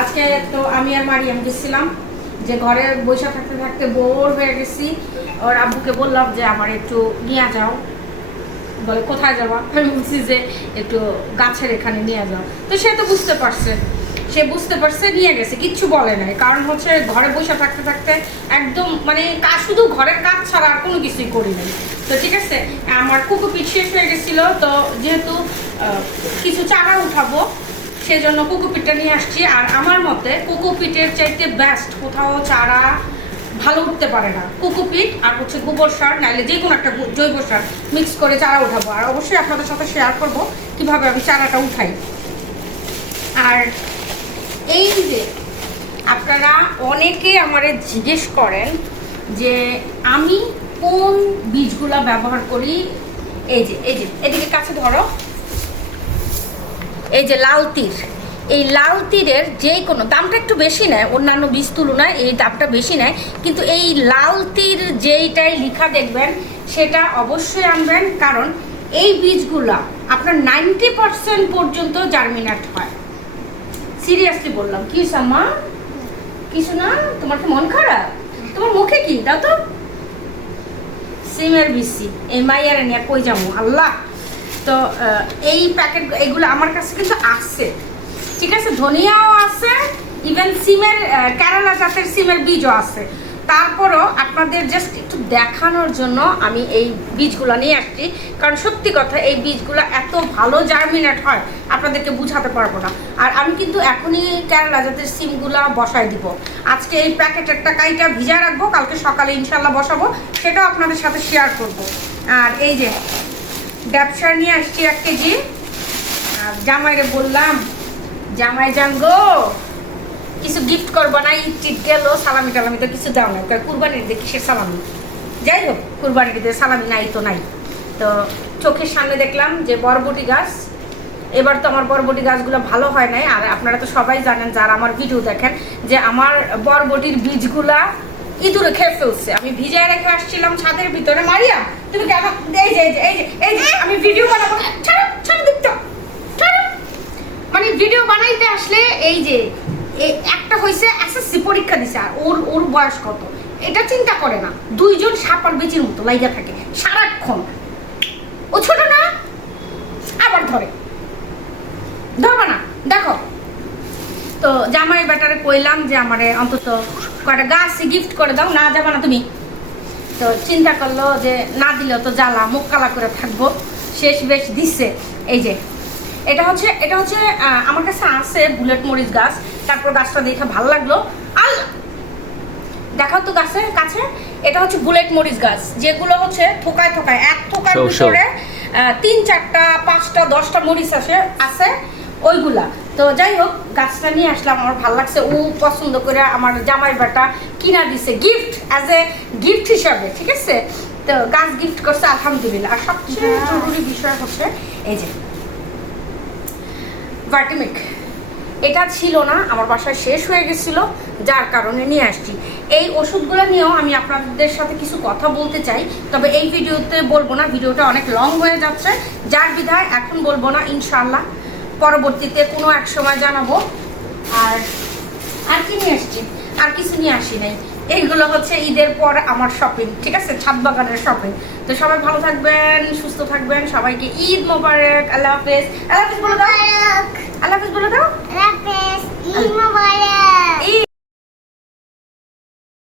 আজকে তো আমি আর মারিয়াম গেছিলাম, যে ঘরে বসে থাকতে থাকতে বোর হয়ে গেছি। ওর আব্বুকে বললাম যে আমার একটু নিয়ে যাও। বলে কোথায় যাওয়া? আমি বলছি যে একটু গাছের এখানে নিয়ে যাও। তো সে তো বুঝতে পারছে, নিয়ে গেছে, কিচ্ছু বলে নাই। কারণ হচ্ছে ঘরে বসে থাকতে থাকতে একদম মানে শুধু ঘরের কাজ ছাড়া আর কোনো কিছুই করি নাই। তো ঠিক আছে, আমার কোকোপিট শেষ হয়ে গেছিলো, তো যেহেতু কিছু চারা উঠাবো সেজন্য কোকোপিটটা নিয়ে আসছি। আর আমার মতে কোকোপিটের চাইতে বেস্ট কোথাও চারা ভালো উঠতে পারে না। কোকোপিট আর হচ্ছে গোবর সার, নাহলে যে কোনো একটা জৈব সার মিক্স করে চারা উঠাবো। আর অবশ্যই আপনাদের সাথে শেয়ার করব কিভাবে আমি চারাটা উঠাই। আর এই যে আপনারা অনেকে আমারে জিজ্ঞেস করেন যে আমি কোন বীজগুলা ব্যবহার করি। এই যে এদিকে কাছে ধরো, এই যে লাল তীর, এই লাল তীরের যে কোনো দামটা একটু বেশি নেয়, অন্যান্য বীজ তুলনায় এই দামটা বেশি নেয়, কিন্তু এই লাল তীর যেইটাই লেখা দেখবেন সেটা অবশ্যই আনবেন। কারণ এই বীজগুলা আপনার 90% পর্যন্ত জার্মিনেট হয়। সিরিয়াসলি বললাম। কি সামা, কিছু না? তোমার কি মন খারাপ? তোমার মুখে কি দাও তো? সিমের বিসি এই মাইয়ারে নিয়ে কই যাবো আল্লাহ। তো এই প্যাকেট এগুলো আমার কাছে কিন্তু আছে, ঠিক আছে। ধনিয়াও আছে, ইভেন সিমের কেরালা জাতের সিমের বীজও আছে। তারপরও আপনাদের জাস্ট একটু দেখানোর জন্য আমি এই বীজগুলো নিয়ে আসছি। কারণ সত্যি কথা, এই বীজগুলো এত ভালো জার্মিনেট হয় আপনাদেরকে বুঝাতে পারবো না। আর আমি কিন্তু এখনই কেরালা জাতের সিমগুলা বসাই দিব। আজকে এই প্যাকেটের টাকাইটা ভিজায় রাখবো, কালকে সকালে ইনশাল্লাহ বসাবো, সেটাও আপনাদের সাথে শেয়ার করব। আর এই যে ব্যবসা নিয়ে আসছি 1 কেজি। আর জামাইরে বললাম, জামাই জান গো কিছু গিফট করবো না, ঈদ গেল, সালামি টালামি তো কিছু দাও না, কুরবানির দিয়ে কিসের সালামি? যাই হোক, কুরবানির দিয়ে সালামি নাই তো নাই। তো চোখের সামনে দেখলাম যে বরবটি গাছ, এবার তো আমার বরবটি গাছগুলো ভালো হয় নাই। আর আপনারা তো সবাই জানেন যারা আমার ভিডিও দেখেন যে আমার বরবটির বীজগুলা ইঁদুরে খেয়ে ফেলছে। আমি ভিজায় রেখে আসছিলাম ছাদের ভিতরে। মারিয়া তুমি কি আমার এই যে আমি ভিডিও বানাবো, ছাড়ো ছাড়ো দিকটা, ছাড়ো। মানে ভিডিও বানাইতে আসলে এই যে একটা হয়েছে এসএসসি পরীক্ষা দিছে, আর ওর বয়স কত এটা চিন্তা করে না। দুইজন সাপার বেচির মতো লাইগা থাকে সারাক্ষণ। ও ছোট না, আবার ধরবা না। দেখো, তো জামাই বেটারে কইলাম যে আমারে অন্তত কয়টা গাছ গিফট করে দাও, না যাবা না তুমি? তো চিন্তা করলো যে না দিলেও তো জ্বালা, মুখ কালা করে থাকবো, শেষ বেশ দিচ্ছে। এই যে এটা হচ্ছে আমার কাছে আছে বুলেট মরিচ গাছ। তারপর গাছটা দেখে ভালো লাগলো। আল্লাহ, দেখাও তো গাছের কাছে। এটা হচ্ছে বুলেট মরিচ গাছ, যেগুলো হচ্ছে থোকায় এক থোকার ভিতরে 3, 4, 5, 10টা মরিচ আছে ওইগুলা। তো যাই হোক, গাছটা নিয়ে আসলাম, আমার ভালো লাগছে। ও পছন্দ করে আমার জামাই বেটা কিনা দিছে গিফট, অ্যাজ এ গিফট হিসাবে, ঠিক আছে। তো গাছ গিফট করছে, আলহামদুলিল্লাহ। আর সবচেয়ে জরুরি বিষয় হচ্ছে এই যে ভাইটামিক, এটা ছিল না আমার বাসায়, শেষ হয়ে গেছিল, যার কারণে নিয়ে আসছি। এই ওষুধগুলো নিয়েও আমি আপনাদের সাথে কিছু কথা বলতে চাই, তবে এই ভিডিওতে বলবো না, ভিডিওটা অনেক লং হয়ে যাচ্ছে, যার বিধায় এখন বলবো না। ইনশাআল্লাহ পরবর্তীতে কোনো এক সময় জানাবো। আর কি নিয়ে আসছি? আর কিছু নিয়ে আসি নাই। এইগুলো হচ্ছে ঈদের পর আমার শপিং, ঠিক আছে, ছাদ বাগানের শপিং। তো সবাই ভালো থাকবেন, সুস্থ থাকবেন, সবাইকে ঈদ মোবারক। আল্লাহ হাফেজ। আল্লাহ হাফেজ বলে দাও, আল্লাহ হাফেজ বলে দাও।